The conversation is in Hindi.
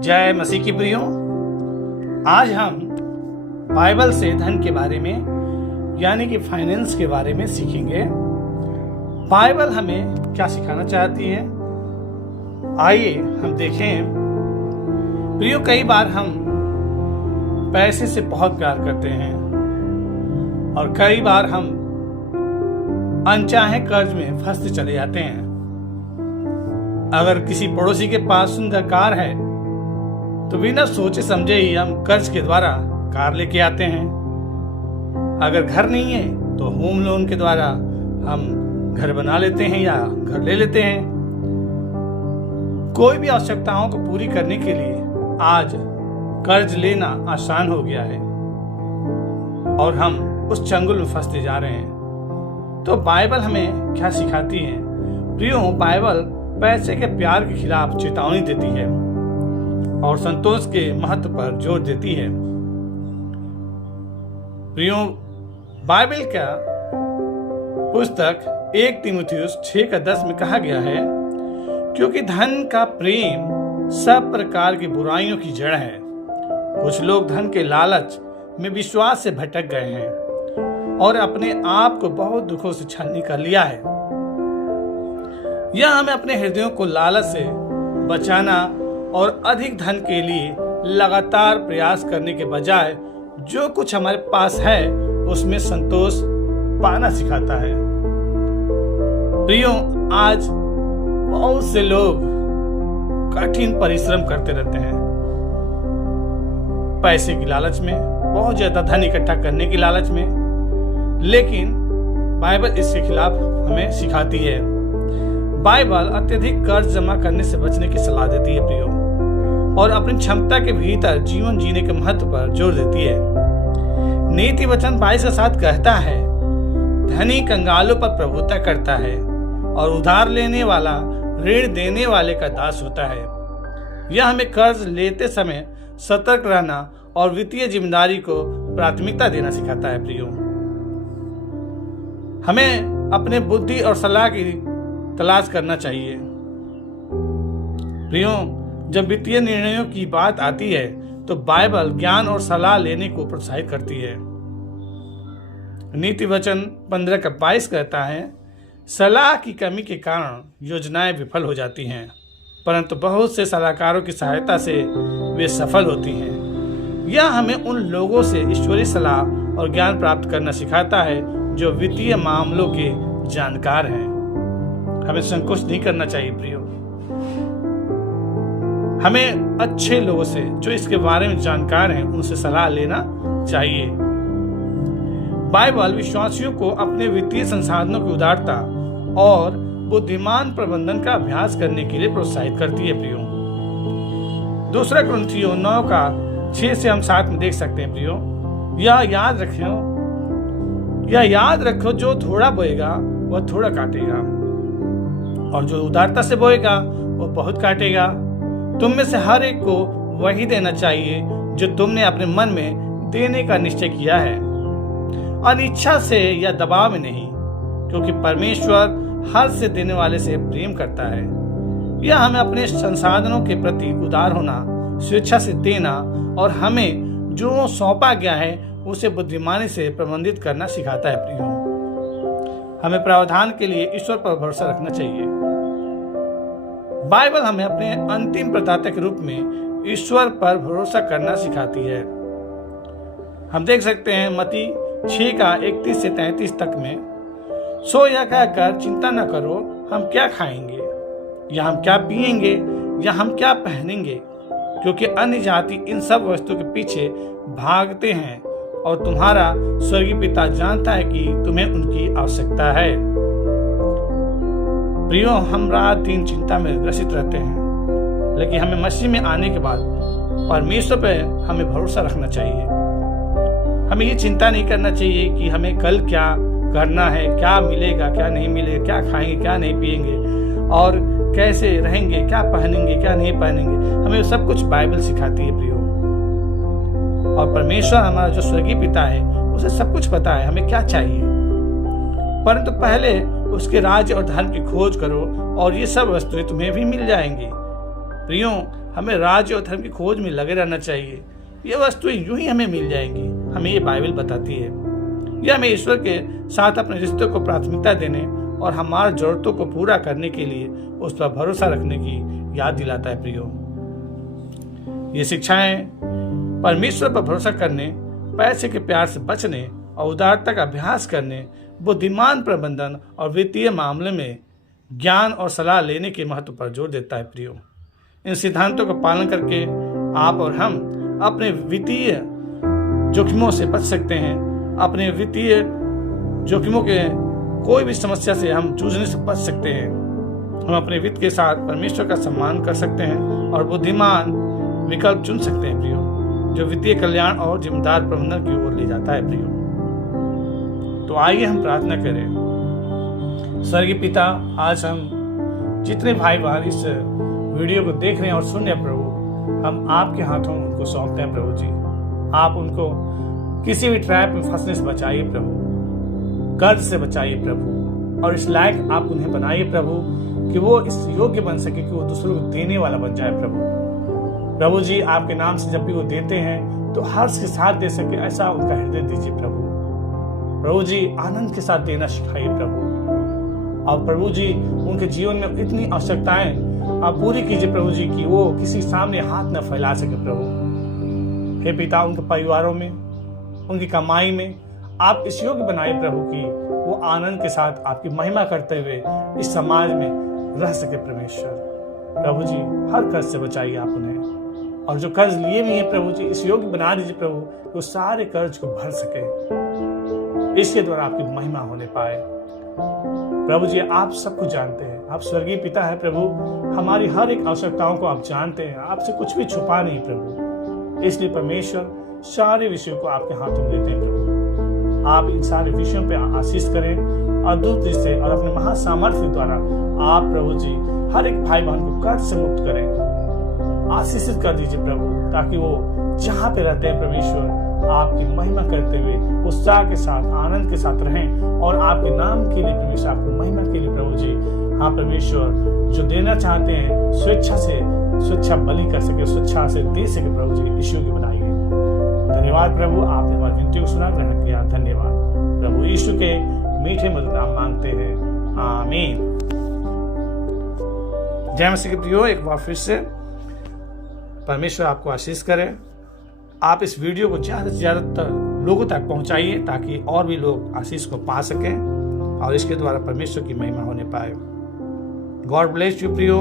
जय मसीह की प्रियो। आज हम बाइबल से धन के बारे में यानी कि फाइनेंस के बारे में सीखेंगे। बाइबल हमें क्या सिखाना चाहती है, आइए हम देखें। प्रियो, कई बार हम पैसे से बहुत प्यार करते हैं और कई बार हम अनचाहे कर्ज में फंसते चले जाते हैं। अगर किसी पड़ोसी के पास सुंदर कार है तो बिना सोचे समझे ही हम कर्ज के द्वारा कार लेके आते हैं। अगर घर नहीं है तो होम लोन के द्वारा हम घर बना लेते हैं या घर ले लेते हैं। कोई भी आवश्यकताओं को पूरी करने के लिए आज कर्ज लेना आसान हो गया है और हम उस चंगुल में फंसते जा रहे हैं। तो बाइबल हमें क्या सिखाती है? प्रियो, बाइबल पैसे के प्यार के खिलाफ चेतावनी देती है और संतोष के महत्व पर जोर देती है। प्रियो, बाइबल का पुस्तक 1 तीमुथियुस 6:10 में कहा गया है, क्योंकि धन का प्रेम सब प्रकार की बुराइयों की जड़ है। कुछ लोग धन के लालच में विश्वास से भटक गए हैं और अपने आप को बहुत दुखों से छलनी कर लिया है। यह हमें अपने हृदयों को लालच से बचाना और अधिक धन के लिए लगातार प्रयास करने के बजाय जो कुछ हमारे पास है उसमें संतोष पाना सिखाता है। प्रियो, आज बहुत से लोग कठिन परिश्रम करते रहते हैं पैसे की लालच में, बहुत ज्यादा धन इकट्ठा करने की लालच में, लेकिन बाइबल इसके खिलाफ हमें सिखाती है। बाइबल अत्यधिक कर्ज जमा करने से बचने की सलाह देती है प्रियो, और अपनी क्षमता के भीतर जीवन जीने के महत्व पर जोर देती है। नीति वचन 22:7 कहता है, धनी कंगालों पर प्रभुता करता है और उधार लेने वाला ऋण देने वाले का दास होता है। यह हमें कर्ज लेते समय सतर्क रहना और वित्तीय जिम्मेदारी को प्राथमिकता देना सिखाता है। प्रियो, हमें अपने बुद्धि और सलाह की तलाश करना चाहिए। प्रियो, जब वित्तीय निर्णयों की बात आती है तो बाइबल ज्ञान और सलाह लेने को प्रोत्साहित करती है। नीति वचन 15:22 कहता है, सलाह की कमी के कारण योजनाएं विफल हो जाती हैं, परंतु बहुत से सलाहकारों की सहायता से वे सफल होती हैं। यह हमें उन लोगों से ईश्वरीय सलाह और ज्ञान प्राप्त करना सिखाता है जो वित्तीय मामलों के जानकार हैं। हमें संकोच नहीं करना चाहिए प्रियो, हमें अच्छे लोगों से जो इसके बारे में जानकार हैं उनसे सलाह लेना चाहिए। बाइबल विश्वासियों को अपने वित्तीय संसाधनों की उदारता और बुद्धिमान प्रबंधन का अभ्यास करने के लिए प्रोत्साहित करती है। प्रियो, 2 कुरिन्थियों 9:6 से हम 7 में देख सकते हैं। प्रियो, यह याद रखो जो थोड़ा बोएगा वह थोड़ा काटेगा और जो उदारता से बोएगा वह बहुत काटेगा। तुम में से हर एक को वही देना चाहिए जो तुमने अपने मन में देने का निश्चय किया है, अनिच्छा से या दबाव में नहीं, क्योंकि परमेश्वर हर से देने वाले से प्रेम करता है। यह हमें अपने संसाधनों के प्रति उदार होना, स्वेच्छा से देना और हमें जो सौंपा गया है उसे बुद्धिमानी से प्रबंधित करना सिखाता है। प्रियो, हमें प्रावधान के लिए ईश्वर पर भरोसा रखना चाहिए। बाइबल हमें अपने अंतिम प्रदाता के रूप में ईश्वर पर भरोसा करना सिखाती है। हम देख सकते हैं मत्ती 6:31 से 33 तक में, सो यह कहकर चिंता न करो, हम क्या खाएंगे या हम क्या पिएंगे या हम क्या पहनेंगे, क्योंकि अन्य जाति इन सब वस्तुओं के पीछे भागते हैं और तुम्हारा स्वर्गीय पिता जानता है कि तुम्हें उनकी आवश्यकता है। प्रियो, हम रात दिन चिंता में ग्रसित रहते हैं, लेकिन हमें मसीह में आने के बाद परमेश्वर पर हमें भरोसा रखना चाहिए। हमें ये चिंता नहीं करना चाहिए कि हमें कल क्या करना है, क्या मिलेगा क्या नहीं मिलेगा, क्या खाएंगे क्या नहीं पिएंगे और कैसे रहेंगे, क्या पहनेंगे क्या नहीं पहनेंगे। हमें सब कुछ बाइबल सिखाती है प्रियो, और परमेश्वर हमारा जो स्वर्गीय पिता है उसे सब कुछ पता है हमें क्या चाहिए। परंतु पहले उसके राज्य और धर्म की खोज करो और ये सब वस्तुएं तुम्हें भी मिल जाएंगी। प्रियो, हमें राज्य और धर्म की खोज में लगे रहना चाहिए। ये वस्तुएं यूं ही हमें मिल जाएंगी, हमें ये बाइबल बताती है। यह हमें ईश्वर के साथ अपने रिश्तों को प्राथमिकता देने और हमारी जरूरतों को पूरा करने के लिए उस पर भरोसा रखने की याद दिलाता है प्रियो। ये शिक्षाएं परमेश्वर पर भरोसा करने, पैसे के प्यार से बचने और उदारता का अभ्यास करने, बुद्धिमान प्रबंधन और वित्तीय मामले में ज्ञान और सलाह लेने के महत्व पर जोर देता है प्रियो। इन सिद्धांतों का पालन करके आप और हम अपने वित्तीय जोखिमों से बच सकते हैं। अपने वित्तीय जोखिमों के कोई भी समस्या से हम जूझने से बच सकते हैं। हम अपने वित्त के साथ परमेश्वर का सम्मान कर सकते हैं और बुद्धिमान विकल्प चुन सकते हैं प्रियो, जो वित्तीय कल्याण और जिम्मेदार प्रबंधन की ओर ले जाता है प्रियो। तो आइए हम प्रार्थना करें। स्वर्गीय पिता, आज हम जितने भाई बहन इस वीडियो को देख रहे हैं और सुन रहे हैं प्रभु, हम आपके हाथों में उनको सौंपते हैं प्रभु जी। आप उनको किसी भी ट्रैप में फंसने से बचाइए प्रभु, कर्ज से बचाइए प्रभु, और इस लायक आप उन्हें बनाइए प्रभु कि वो इस योग्य बन सके कि वो दूसरों को देने वाला बन जाए प्रभु। प्रभु जी, आपके नाम से जब भी वो देते हैं तो हर्ष के साथ दे सके, ऐसा उनका हृदय दीजिए प्रभु। प्रभु जी, आनंद के साथ देना सिखाइए प्रभु। और प्रभु जी, उनके जीवन में इतनी आवश्यकताएं आप पूरी कीजिए प्रभु जी कि वो किसी सामने हाथ न फैला सके प्रभु। हे पिता, उनके परिवारों में, उनकी कमाई में आप इस योग्य बनाए प्रभु कि वो आनंद के साथ आपकी महिमा करते हुए इस समाज में रह सके परमेश्वर। प्रभु जी, हर कर्ज से बचाइए आप उन्हें, और जो कर्ज लिए भी हैं प्रभु जी, इस योग्य बना दीजिए प्रभु कि वो सारे कर्ज को भर सके, इसके द्वारा आपकी महिमा होने पाए। प्रभु जी, आप सब कुछ जानते हैं, आप स्वर्गीय पिता है प्रभु, हमारी हर एक आवश्यकताओं को आप जानते हैं, आपसे कुछ भी छुपा नहीं प्रभु। इसलिए परमेश्वर सारे विषयों को आपके हाथों में देते हैं प्रभु। आप इन सारे विषयों पे आशीष करें और दूर से और अपने महासामर्थ्य द्वारा आप प्रभु जी हर एक भाई बहन को कर्ज से मुक्त करें, आशीषित कर दीजिए प्रभु, ताकि वो जहाँ पे रहते हैं परमेश्वर आपकी महिमा करते हुए उत्साह के साथ, आनंद के साथ रहें, और आपके नाम के लिए परमेश्वर, आपकी महिमा के लिए प्रभु जी, हाँ परमेश्वर, जो देना चाहते हैं स्वेच्छा से स्वेच्छा बलि कर सके, स्वेच्छा से दे सके प्रभु जी, यीशु की बनाइए। धन्यवाद प्रभु, आपने हमारी विनती को सुना, ग्रहण किया। धन्यवाद प्रभु यीशु के मीठे मधुर नाम मांगते हैं, आमीन। जय मसीह के प्रियो, एक बार फिर से परमेश्वर आपको आशीष करे। आप इस वीडियो को ज़्यादा से ज़्यादा लोगों तक पहुंचाइए ताकि और भी लोग आशीष को पा सकें और इसके द्वारा परमेश्वर की महिमा होने पाए। गॉड ब्लेस यू प्रियो।